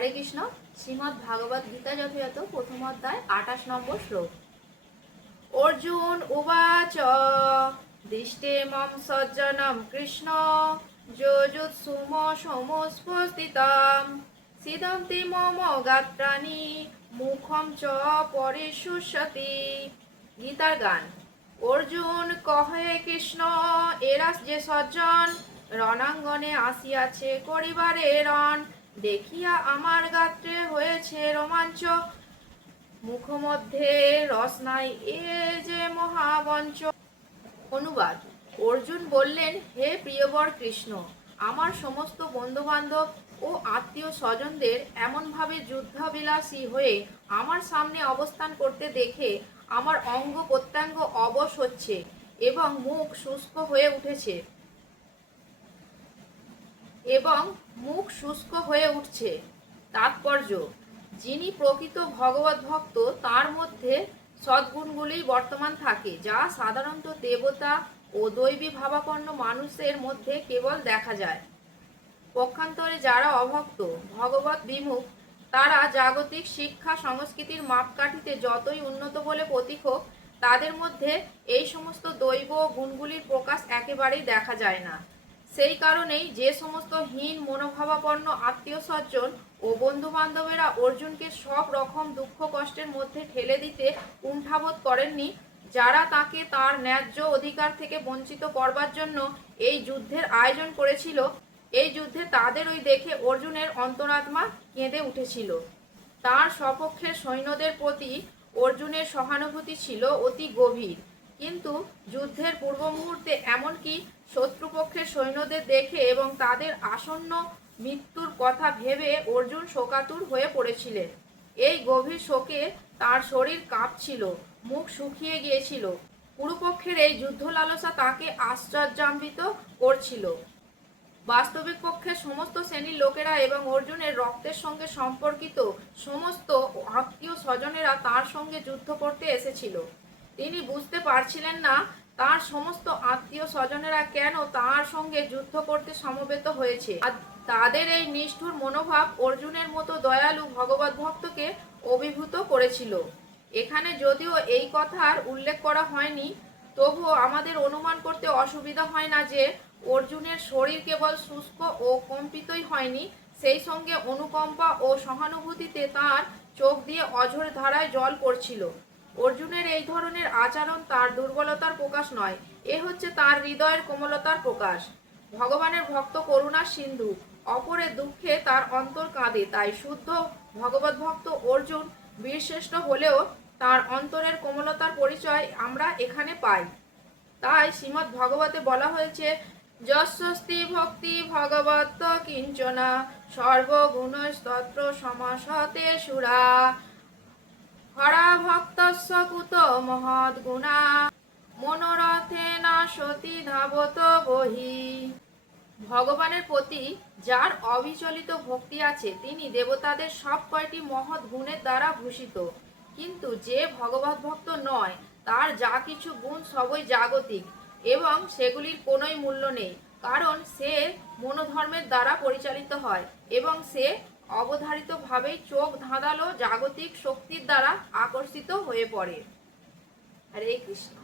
হরে কৃষ্ণ। শ্রীমদ্ ভাগবত গীতা যথাযথ প্রথম অধ্যায় 28 নম্বর শ্লোক। অর্জুন উবাচ দৃষ্টে মম সজ্জনম কৃষ্ণ যজুৎসুম সমস্পস্থিতাম সিদন্তি মম গাত্রাণি মুখম চ পরিশুষ্যতি। গীতার গান। অর্জুন কহে কৃষ্ণ, এরা যে সজ্জন রণাঙ্গনে আসিয়াছে করিবারে রণ, দেখিয়া আমার গাত্রে হয়েছে রোমাঞ্চ, মুখমধ্যে রস নাই এ যে মহাবঞ্চ। অনুবাদ। অর্জুন বললেন, হে প্রিয়বর কৃষ্ণ, আমার সমস্ত বন্ধুবান্ধব ও আত্মীয় স্বজনদের এমনভাবে যুদ্ধাবিলাসী হয়ে আমার সামনে অবস্থান করতে দেখে আমার অঙ্গ প্রত্যঙ্গ অবশ হচ্ছে এবং মুখ শুষ্ক হয়ে উঠেছে তাৎপর্য: যিনি প্রকৃত ভগবত ভক্ত তার মধ্যে সদ্গুণগুলি বর্তমান থাকে, যা সাধারণত দেবতা ও দৈবী ভাবাপন্ন মানুষের মধ্যে কেবল দেখা যায়। পক্ষান্তরে যারা অভক্ত, ভগবত বিমুখ, তারা জাগতিক শিক্ষা সংস্কৃতির মাপকাঠিতে যতই উন্নত বলে প্রতীক হোক, তাদের মধ্যে এই সমস্ত দৈব গুণগুলির প্রকাশ একেবারেই দেখা যায় না। সেই কারণেই যে সমস্ত হীন মনোভাবাপন্ন আত্মীয় স্বজন ও বন্ধু বান্ধবেরা অর্জুনকে সব রকম দুঃখ কষ্টের মধ্যে ঠেলে দিতে কুণ্ঠাবোধ করেননি, যারা তাকে তার ন্যায্য অধিকার থেকে বঞ্চিত করবার জন্য এই যুদ্ধের আয়োজন করেছিল, এই যুদ্ধে তাদের ওই দেখে অর্জুনের অন্তরাত্মা কেঁদে উঠেছিল। তার সপক্ষের সৈন্যদের প্রতি অর্জুনের সহানুভূতি ছিল অতি গভীর, কিন্তু যুদ্ধের পূর্ব মুহূর্তে এমনকি শত্রুপক্ষের সৈন্যদের দেখে এবং তাদের আসন্ন মৃত্যুর কথা ভেবে অর্জুন শোকাতুর হয়ে পড়েছিলেন। এই গভীর শোকে তার শরীর কাঁপছিল, মুখ শুকিয়ে গিয়েছিল। কুরুপক্ষের এই যুদ্ধ লালসা তাকে আশ্চর্যান্বিত করছিল। বাস্তবিক পক্ষে সমস্ত শ্রেণীর লোকেরা এবং অর্জুনের রক্তের সঙ্গে সম্পর্কিত সমস্ত আত্মীয় স্বজনেরা তার সঙ্গে যুদ্ধ করতে এসেছিল। তিনি বুঝতে পারছিলেন না তার সমস্ত আত্মীয় স্বজনেরা কেন তার সঙ্গে যুদ্ধ করতে সমবেত হয়েছে। তাদের এই নিষ্ঠুর মনোভাব অর্জুনের মতো দয়ালু ভগবত ভক্তকে অভিভূত করেছিল। এখানে যদিও এই কথার উল্লেখ করা হয়নি, তবুও আমাদের অনুমান করতে অসুবিধা হয় না যে অর্জুনের শরীর কেবল শুষ্ক ও কম্পিতই হয়নি, সেই সঙ্গে অনুকম্পা ও সহানুভূতিতে তার চোখ দিয়ে অঝোর ধারায় জল পড়ছিল। অর্জুনের এই ধরনের আচরণ তার দুর্বলতার প্রকাশ নয়, এ হচ্ছে তার হৃদয়ের কোমলতার প্রকাশ। ভগবানের ভক্ত করুণার সিন্ধু, অপরের দুঃখে তার অন্তর কাঁদে, তাই শুদ্ধ ভগবত ভক্ত অর্জুন বীরশ্রেষ্ঠ হলেও তার অন্তরের কোমলতার পরিচয় আমরা এখানে পাই। তাই শ্রীমদ্ ভাগবতে বলা হয়েছে, যস্যস্তি ভক্তি ভগবত কিঞ্চনা সর্বগুণস্তত্র সমসতে সুরা হরা ভক্তস্য কুত মহদ্গুণা মনোরথেন সতী ধাবত বহি। ভগবানের প্রতি যার অবিচলিত ভক্তি আছে, তিনি দেবতাদের সব কয়টি মহৎ গুণের দ্বারা ভূষিত। কিন্তু যে ভগবত ভক্ত নয়, তার যা কিছু গুণ সবই জাগতিক এবং সেগুলির কোনোই মূল্য নেই, কারণ সে মনোধর্মের দ্বারা পরিচালিত হয় এবং সে অবধারিতভাবেই চোখ ধাঁধালো জাগতিক শক্তির দ্বারা আকর্ষিত হয়ে পড়ে। হরে কৃষ্ণ।